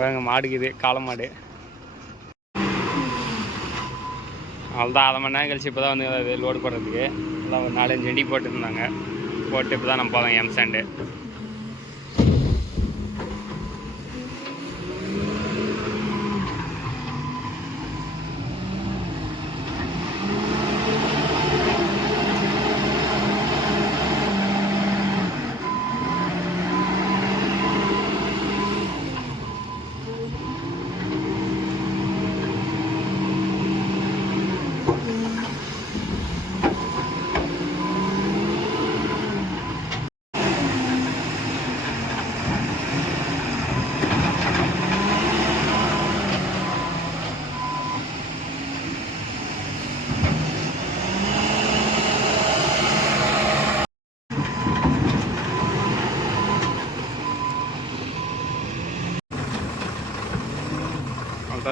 வேங்க மாடுக்குது காளை மாடு. அவ்வளோதான் 1/2 மணி நேரம் கழிச்சு இப்போ தான் வந்து அது லோடு போடுறதுக்கு எல்லாம் ஒரு 4-5 வண்டி போட்டுருந்தாங்க. போட்டு இப்போ தான் நம்ம போகிறோம் எம் சாண்டு.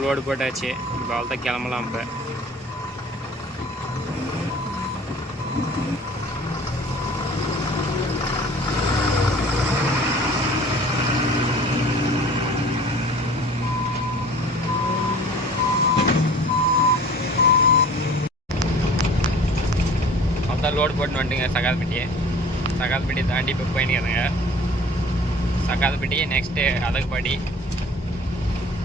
லோடு போட்டாச்சு. இப்போ அவ்வளோதான் கிளம்பலாம். இப்போ அவ்வளோதான் லோடு போட்டு வந்துட்டுங்க. சகால்பட்டி தாண்டி இப்போ போயினுக்கிறதுங்க. சகால்பட்டி நெக்ஸ்ட்டு அதகுபாடி.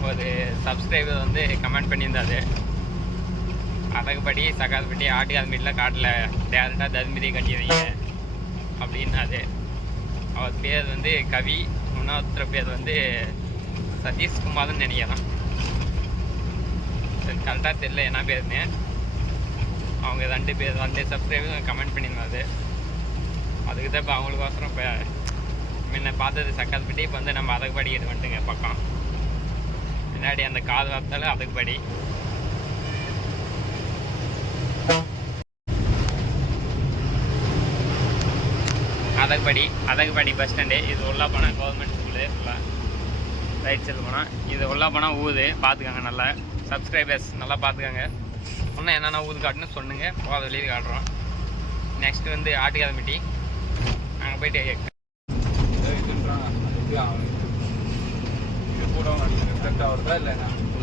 ஒரு சப்ஸ்கிரைபர் வந்து கமெண்ட் பண்ணியிருந்தாரு, அதகுபாடி சகால்பட்டி ஆட்டுக்கால்மீட்டில் காட்டில் டேரெக்டாக தர்மபுரி கட்டிடுவீங்க அப்படின்னாரு. அவர் பேர் வந்து கவி, இன்னொருத்தர் பேர் வந்து சதீஷ்குமார்னு நினைக்கிறேன். கரெக்டாக தெரியல என்ன பேருன்னு. அவங்க 2 பேர் 2 சப்ஸ்கிரைபர் கமெண்ட் பண்ணியிருந்தாரு. அதுக்கு தான் இப்போ அவங்களுக்கோசரம் இப்போ முன்ன பார்த்தது சகால்பட்டி, இப்போ வந்து நம்ம அதகுபாடி இது வந்துட்டுங்க பக்கம். முன்னாடி அந்த காது வார்த்தாலும் அதகுபாடி. அதகுபாடி பஸ் ஸ்டாண்டு. இது உள்ளே போனால் கவர்மெண்ட் ஸ்கூலு ஃபுல்லாக. ரைட் சைடில் போனால் இது உள்ளே போனால் ஊது பார்த்துக்கோங்க. நல்லா சப்ஸ்கிரைபர்ஸ் நல்லா பார்த்துக்கோங்க. இன்னும் என்னென்ன ஊது காட்டுன்னு சொன்னுங்க, போகிற வெளியே காட்டுறோம். நெக்ஸ்ட்டு வந்து ஆட்டுக்கால்மட்டி. அங்கே போயிட்டு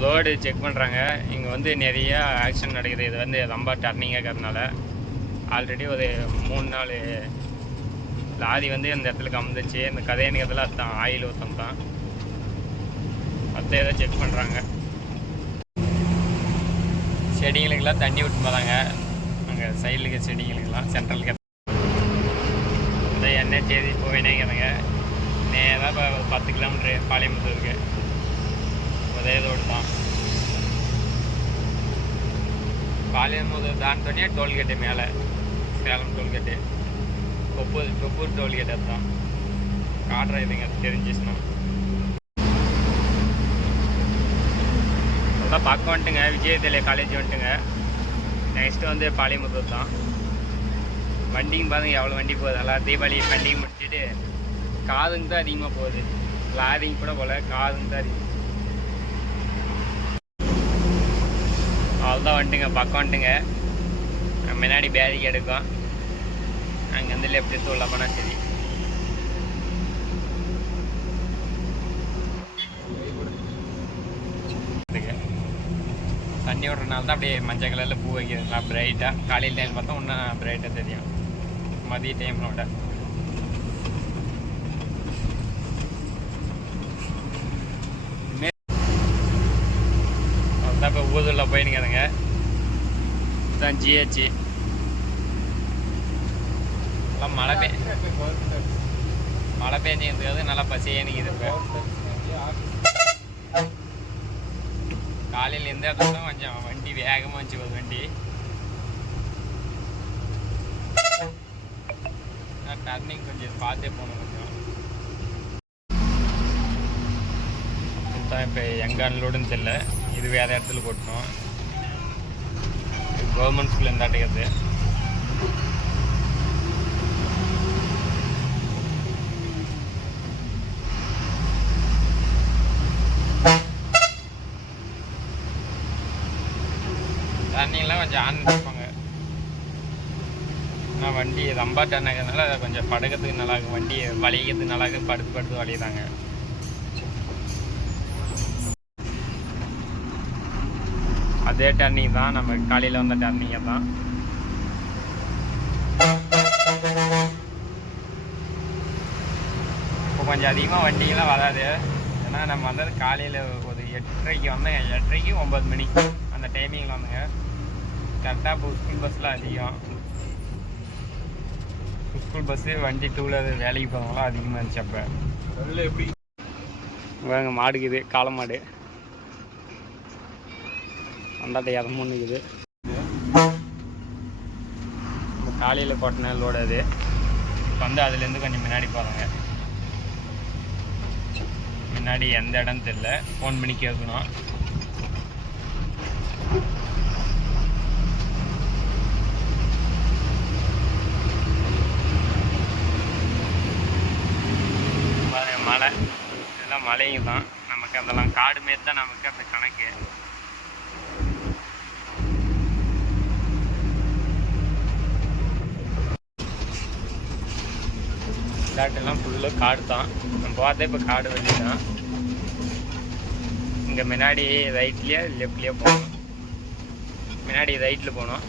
லோடு செக் பண்ணுறாங்க. இங்கே வந்து நிறைய ஆக்சிடென்ட் நடக்குது. இது வந்து ரொம்ப டர்னிங்காக இருக்கிறதுனால ஆல்ரெடி ஒரு 3-4 லாரி வந்து இந்த இடத்துல கமுந்துச்சு. இந்த கதையணிக்கிறதுல அதுதான் ஆயில் ஊற்றம் தான். மற்ற ஏதோ செக் பண்ணுறாங்க. செடிங்களுக்கெல்லாம் தண்ணி விட்டு போகிறாங்க. அங்கே சைடுக்கு செடிங்களுக்கெல்லாம் சென்ட்ரலுக்கு இந்த எண்ணெய் தேதி போயினேங்கிறதுங்க. நேராக இப்போ 10 கிலோமீட்டரு பாளையம்புத்தூர் இருக்குது. ஒரே ரோடு தான். பாளையம்புத்தூர் தாண்டோடனே டோல்கேட்டு மேலே சேலம் டோல்கேட்டு, தொப்பூர் டோல்கேட்டு அதுதான் காட்டுற இதுங்க தெரிஞ்சிச்சுன்னா. அதான் பக்கம் வந்துட்டுங்க. விஜயதேலியா காலேஜ் வந்துட்டுங்க. நெக்ஸ்ட்டு வந்து பாளையம்புத்தூர் தான். வண்டிங்க பாருங்க எவ்வளோ வண்டி போகுது. எல்லாம் தீபாவளி பண்டிகை முடிச்சுட்டு காதுங்க தான் அதிகமாக போகுது. லாரிங்க கூட போல, காதுங்க தான் அதிகம். அவ்வளோதான் வந்துட்டுங்க. பக்கம் வந்துட்டுங்க. முன்னாடி பேரிக் எடுக்கும். அங்கேருந்து லெஃப்ட் எடுத்து உள்ள போனால் சரி. தண்ணி விடுறதுனால தான் அப்படியே மஞ்சள் கலரில் பூ வைக்கிறதுலாம் பிரைட்டாக. காலையில் டைம் பார்த்தா இன்னும் பிரைட்டாக தெரியும் மதிய டைம்னோட. அதுதான் இப்போ ஊரில் போயினுங்கிறதுங்க. இதுதான் ஜிஹெச். எல்லாம் மழை பெஞ்சிருக்கிறது நல்லா பசியேனுக்குது. இப்போ காலையில் எந்த இடத்துல கொஞ்சம் வண்டி வேகமாக வந்துச்சு. ஒரு வண்டி டர்னிங் கொஞ்சம் பார்த்தே போகணும் கொஞ்சம். இதுதான் இப்போ எங்கே அன்லோடுன்னு தெரியல. இது வேறு இடத்துல போட்டோம். இது கவர்மெண்ட் ஸ்கூல் எந்த ஆட்டுக்கிறது. டர்னிங்லாம் கொஞ்சம் ஆன் இருப்பாங்க. ஆனால் வண்டி ரொம்ப டர்ன் ஆகிறதுனால கொஞ்சம் படுக்கிறதுக்கு நல்லா இருக்கும். வண்டி வலிக்கிறதுக்கு நல்லா இருக்கும். படுத்து வலியுதாங்க. அதே டர்னிங் தான், நம்ம காலையில் வந்த டர்னிங்கை தான். இப்போ கொஞ்சம் அதிகமாக வண்டிங்கெலாம் வராது. ஏன்னா நம்ம வந்தது காலையில் ஒரு 8:30க்கு வந்தேன். 8:30க்கு 9 மணி அந்த டைமிங்கில் வந்துங்க. கரெக்டாக இப்போ ஸ்கூல் பஸ்ஸில் அதிகம். ஸ்கூல் பஸ்ஸு வண்டி 2 வீலர் வேலைக்கு போகிறவங்களாம் அதிகமாக இருந்துச்சு. அப்போ அதில் எப்படி வாங்க மாடுக்குது, காளை மாடு அந்தாட்ட இறமுன்னுக்குது. நம்ம காலையில் கொட்டின லோடு அது. இப்போ வந்து அதுலேருந்து கொஞ்சம் முன்னாடி போகிறாங்க. முன்னாடி எந்த இடம் தெரியல, ஃபோன் பண்ணி கேட்கணும். மலை இதெல்லாம் மலைங்க தான். நமக்கு அதெல்லாம் காடு மாரி தான் நமக்கு அந்த கணக்கு. காட்டெல்லாம் ஃபுல்லாக காடு தான். நம்ம பார்த்தா இப்போ காடு வழி தான். இங்கே முன்னாடி ரைட்லேயே லெஃப்ட்லேயே போகணும். முன்னாடி ரைட்டில் போகணும்.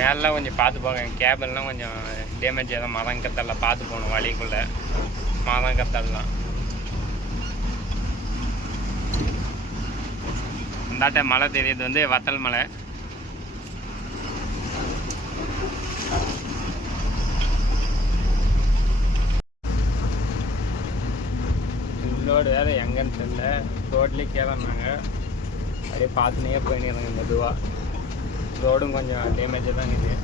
மேலாம் கொஞ்சம் பார்த்து போங்க. கேபிள்லாம் கொஞ்சம் டேமேஜ் ஆகும். மரம் கத்தெல்லாம் பார்த்து போகணும் வழிக்குள்ளே. மரம் கத்தெல்லாம் அந்தாட்ட மலை தெரியுது வந்து வத்தல் மலை. லோடு வேறு எங்கன்னு தெரியல. ரோட்லேயே கேட்குறாங்க. அப்படியே பார்த்துனே போயின்னு மெதுவாக. ரோடும் கொஞ்சம் டேமேஜாக தான் இருக்குது.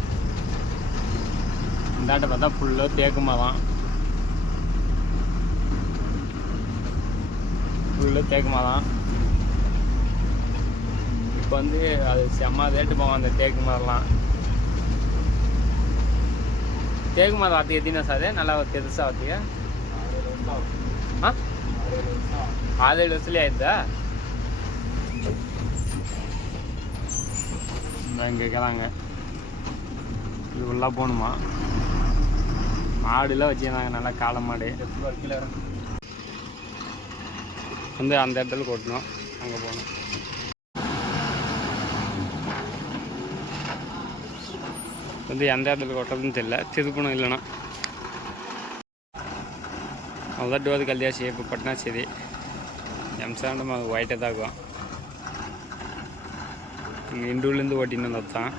இந்தாட்ட பார்த்தா ஃபுல்லாக தேக்குமா தான். ஃபுல்லாக தேக்குமா தான். இப்போ வந்து அது செம்ம ரேட்டு போவோம் அந்த தேக்கு மரம்லாம். தேக்கு மரம் வார்த்தைக்கு எத்தினா சார் நல்லா பெருசாக வார்த்தையா? 6-7 வருஷத்துலேயே ஆயிடுதா? இங்கே இருக்கிறாங்க. இது உள்ளே போகணுமா? மாடுலாம் வச்சுருந்தாங்க, நல்லா காளை மாடு. வந்து அந்த இடத்துல கொட்டணும், அங்கே போகணும். வந்து எந்த இடத்துல கொட்டுறதுன்னு தெரியல. திருப்பணும் இல்லைன்னா அவ்வளோதான். டோது கல்யாசி இப்போ பட்டினா சரி. எம்சாண்டும் அது ஒயிட்டாக தான் இருக்கும். இங்கே இண்டூர்லேருந்து ஓட்டின்னு வந்தது தான்.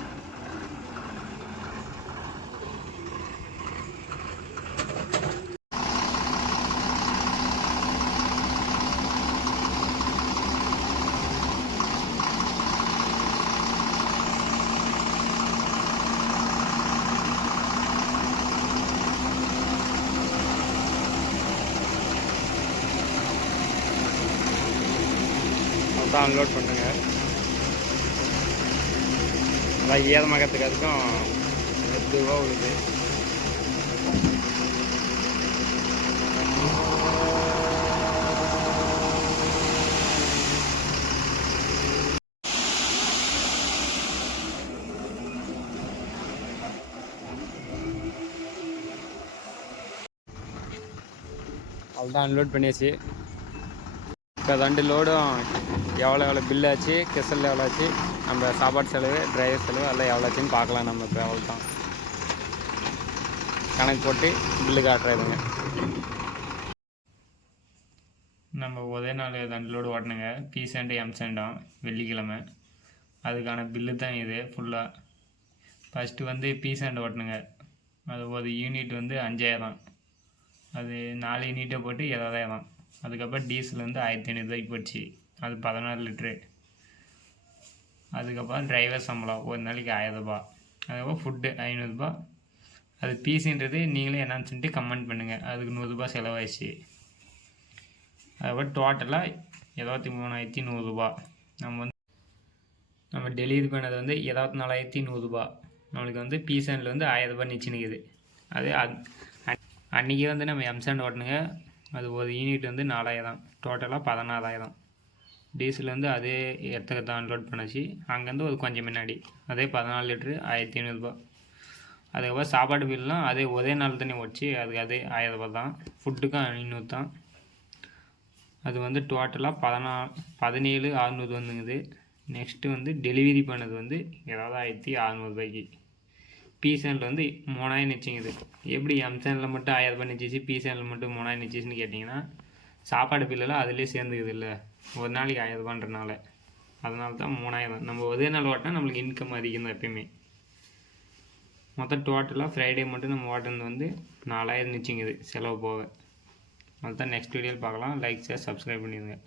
அதான் அன்லோட் பண்ணுங்க. அதான் ஈரமாகறதுக்கு அதுக்கும் மெதுவாக விழுது. அவ்வளோதான் அன்லோட் பண்ணியாச்சு. இப்போ 2 லோடும் எவ்வளோ பில் ஆச்சு, கெசல் எவ்வளோ ஆச்சு, நம்ம சாப்பாடு செலவு, டிரைவர் செலவு எல்லாம் எவ்வளோ ஆச்சுன்னு பார்க்கலாம். நம்ம இப்போ அவ்வளோ தான் கணக்கு போட்டு பில்லு காட்டுறாருங்க. நம்ம ஒரே நாள் 2 லோடு ஓட்டணுங்க. பி சாண்டு எம் சாண்டும் வெள்ளிக்கிழமை. அதுக்கான பில்லு தான் இது ஃபுல்லாக. ஃபஸ்ட்டு வந்து பி சாண்டு ஓட்டணுங்க. அது ஒரு யூனிட் வந்து 5000. அது 4 யூனிட்டை போட்டு 70,000. அதுக்கப்புறம் டீசல் வந்து 1500 போச்சு. அது 16 லிட்ரு. அதுக்கப்புறம் டிரைவர் சம்பளம் ஒரு நாளைக்கு 1000 ரூபா. அதுக்கப்புறம் ஃபுட்டு 500 ரூபா. அது பீஸுன்றது நீங்களே என்னன்னு சொல்லிட்டு கமெண்ட் பண்ணுங்கள். அதுக்கு 100 ரூபா செலவாயிடுச்சு. அதுக்கப்புறம் டோட்டலாக 73,100 ரூபா. நம்ம டெலிவரி பண்ணது வந்து 24,100 ரூபா. நம்மளுக்கு வந்து பீசாண்டில் வந்து 1000 ரூபா நிற்கினுக்குது. அது அன்றைக்கி வந்து நம்ம எம்சாண்ட் ஓட்டணுங்க. அது ஒரு யூனிட் வந்து 4000, டோட்டலாக 16,000. டீசல் வந்து அதே இடத்துக்கு தான் அன்லோட் பண்ணாச்சு. அங்கேருந்து ஒரு கொஞ்சம் முன்னாடி அதே 14 லிட்ரு 1500 அதுக்கப்புறம் சாப்பாடு பில்லாம் அதே ஒரே நாள் தானே ஓடிச்சு. அதுக்கு அதே 1000 தான். ஃபுட்டுக்கும் 500 தான். அது வந்து டோட்டலாக 17,600 வந்துங்குது. நெக்ஸ்ட்டு வந்து டெலிவரி பண்ணது வந்து 20,600 பி சேனல் வந்து 3000 நிச்சிங்குது. எப்படி எம் சேனலில் மட்டும் 1000 நிச்சிச்சு, பி சேனலில் மட்டும் 3000 நிச்சிச்சுன்னு கேட்டிங்கன்னா, சாப்பாடு பில்லெல்லாம் அதிலே சேர்ந்துக்குது இல்லை, ஒரு நாளைக்கு 1000 அதனால தான் 3000. நம்ம ஒரே நாள் ஓட்டினா நம்மளுக்கு இன்கம் அதிகம் தான் எப்பயுமே. மொத்தம் டோட்டலாக ஃப்ரைடே மட்டும் நம்ம ஓட்டுறது வந்து 4000 நிச்சிங்குது செலவு போக. அதுதான் நெக்ஸ்ட் வீடியோவில் பார்க்கலாம். லைக் ஷேர் சப்ஸ்கிரைப் பண்ணிடுங்க.